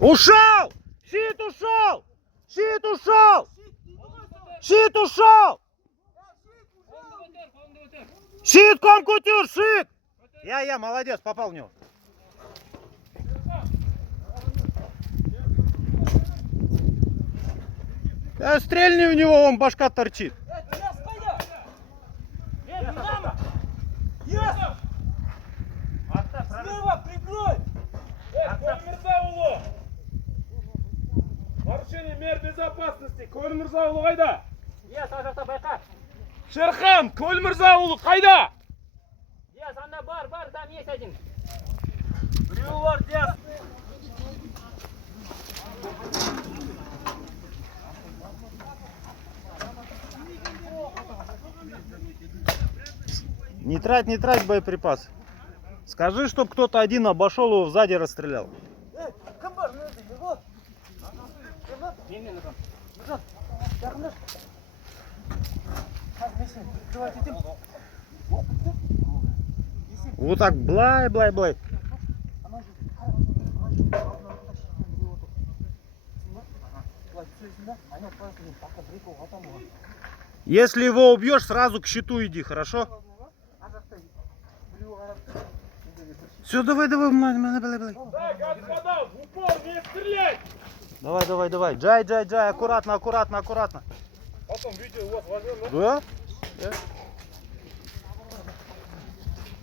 Ушел! Щит ушел! Щит ушел! Щит ушел! Щит комкутюр, шик! Я, молодец, попал в него. Стрельни в него, он башка торчит. Слева, прикрой! Мырзаулы! Нарушение мер безопасности. Көл Мырзаулы қайда? Шерхан, Көл Мырзаулы қайда? Анда бар, там есть один. Біреуі бар, Диас. Не трать боеприпасы. Скажи, чтоб кто-то один обошел его, сзади расстрелял. Вот так, блай. Если его убьешь, сразу к щиту иди, хорошо? Все, давай. Так, господа, в упор не стрелять! Давай. Джай, аккуратно. Потом видео у вас возьмем, да?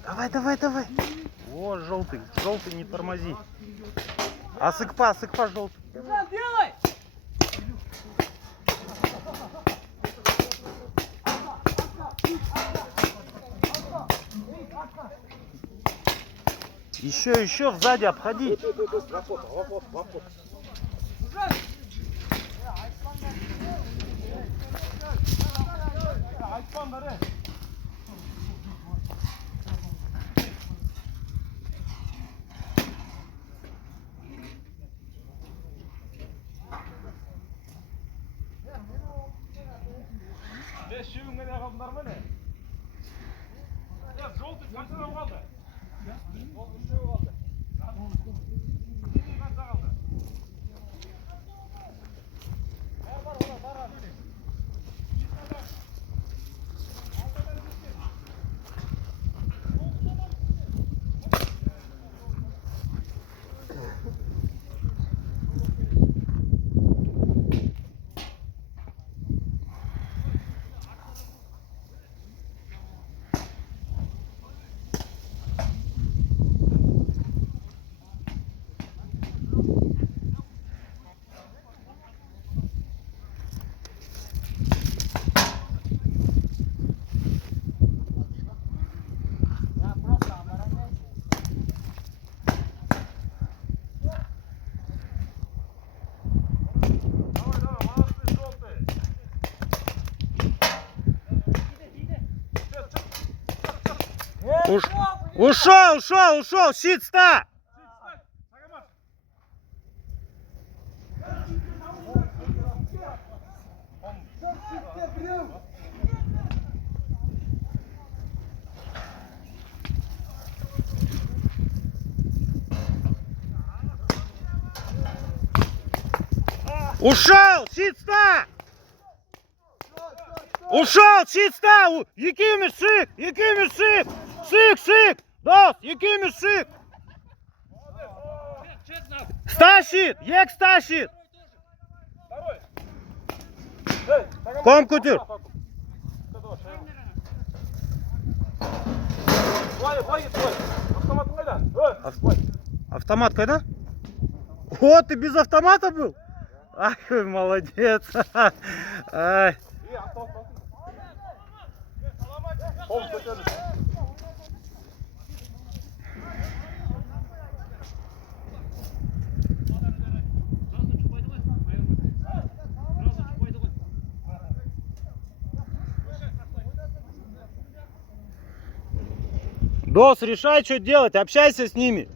Да? Давай. О, желтый, не тормози. А сыкпа, желтый. Делай! Еще сзади обходи. Вопрос. Шевің қайда қалдыңдар ма не? Жолты қаншадан қалды? Жолты үшеу қалды. Қанша қалды? Бар. Ушел, щит ста! Ушел, щит ста! Якимиш, шик! Шик! Дос, Якимиш, шик! Стащит! Ек стащит! Комкутюр! Автомат қайда? О, ты без автомата был? Ай, молодец! Ай. Дос, решай, что делать, общайся с ними.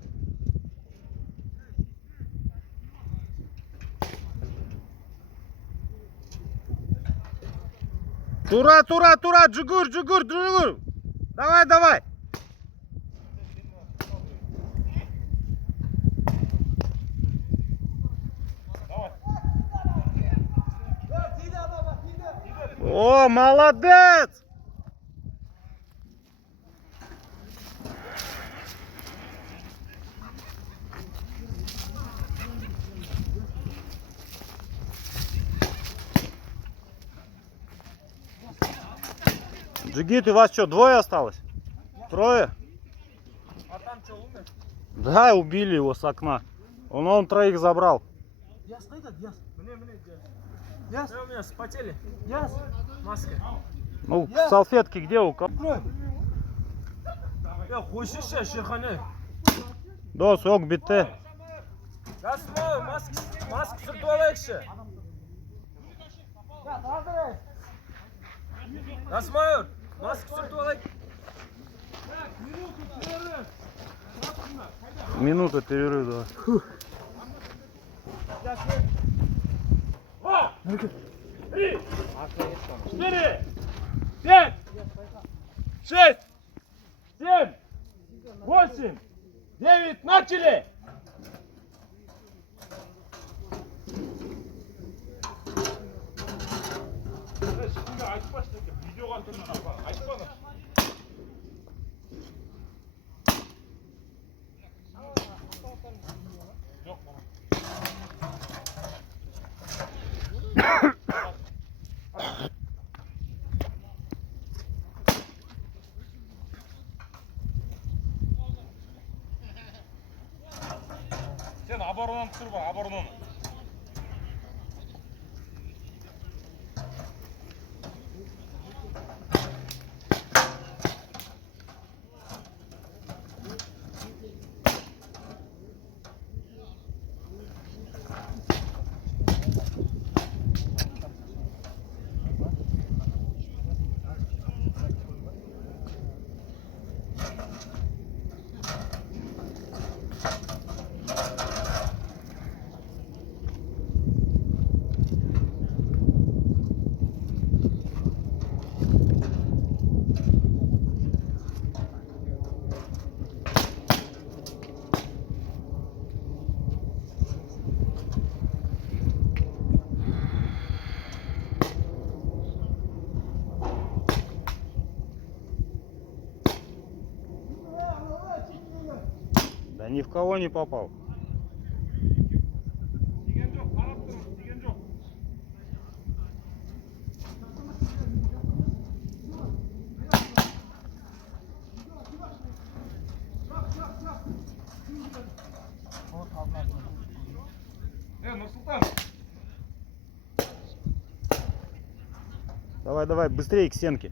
Тура, джугур. Давай. О, молодец! Джигит, у вас что, двое осталось? Трое? А там что, умер? Да, убили его с окна. Он троих забрал. Яс, қайда? Яс. Міне, Яс. У меня спотели. Яс. Маска. Ну, салфетки где у кого? Я қойшышы, шерхане. Дос, ок битте. Яс, маска сүртіп алайықшы. Яс, майор. Маска сүртіп алайық. Минута перерыв, давай. 3, 4, 5, 6, 7, 8, 9, начали! Сен оборонаны түсір бар, оборонаны. Да ни в кого не попал. Тиген жоқ, қарап тұрмыз, тиген жоқ. Нұрсұлтан. Давай, давай, быстрее к стенке.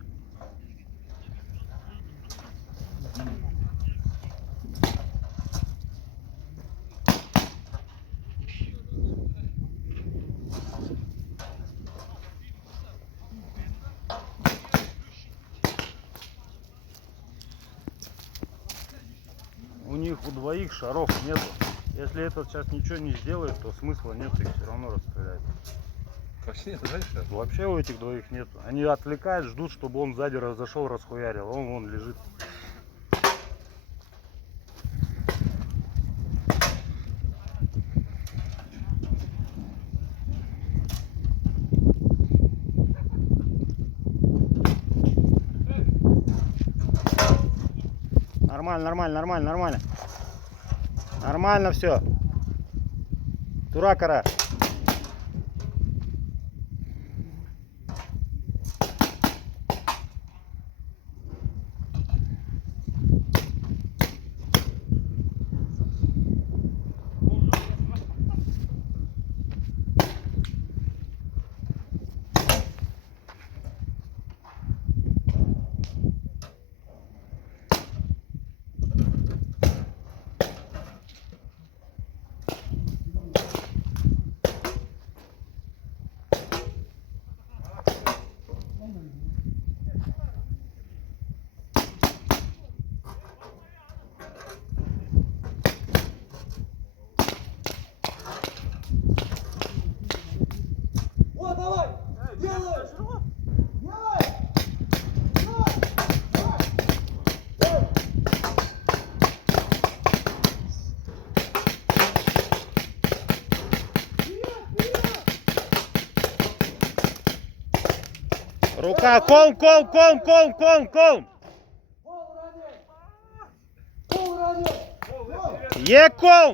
У них у двоих шаров нету. Если этот сейчас ничего не сделает, то смысла нет, их все равно расстрелять. Вообще нет, знаешь, сейчас? Вообще у этих двоих нету. Они отвлекают, ждут, чтобы он сзади разошел, расхуярил. Он вон лежит. Нормально, нормально, нормально, нормально. Нормально все. Туракара. Рука, ком, ком, ком, ком, ком, ком. Є ком.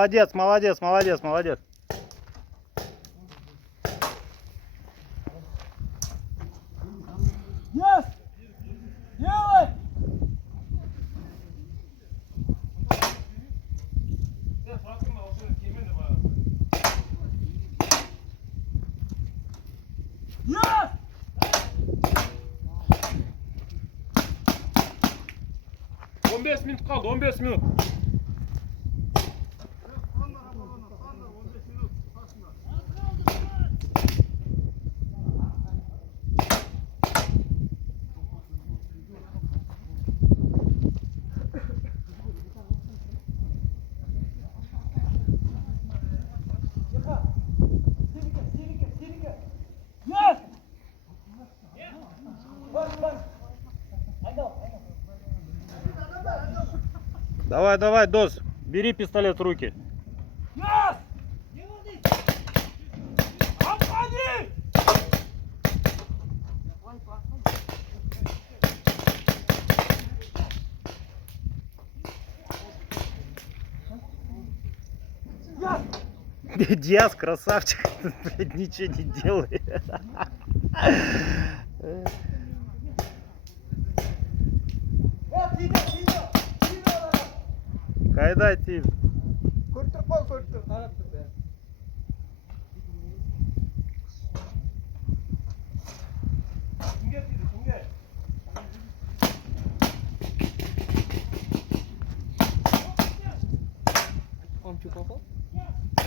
Молодец, молодец, молодец, молодец. Yes! Делай! Yes! 15 minut kaldı, 15 minut. Yes! Давай, давай, Дос, бери пистолет в руки. Yes! Обходи! Yes! Диас, красавчик, блядь, ничего не делает. Кайда тип?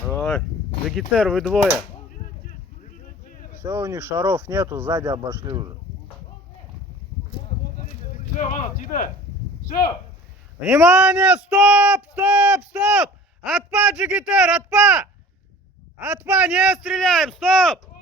Ой, Вегетер, вы двое. Все, у них шаров нету, сзади обошли уже. Все, Ванат, иди. Все. Внимание, стоп, стоп, стоп! Отпа, Джигитер, отпа! Отпа, не стреляем, стоп!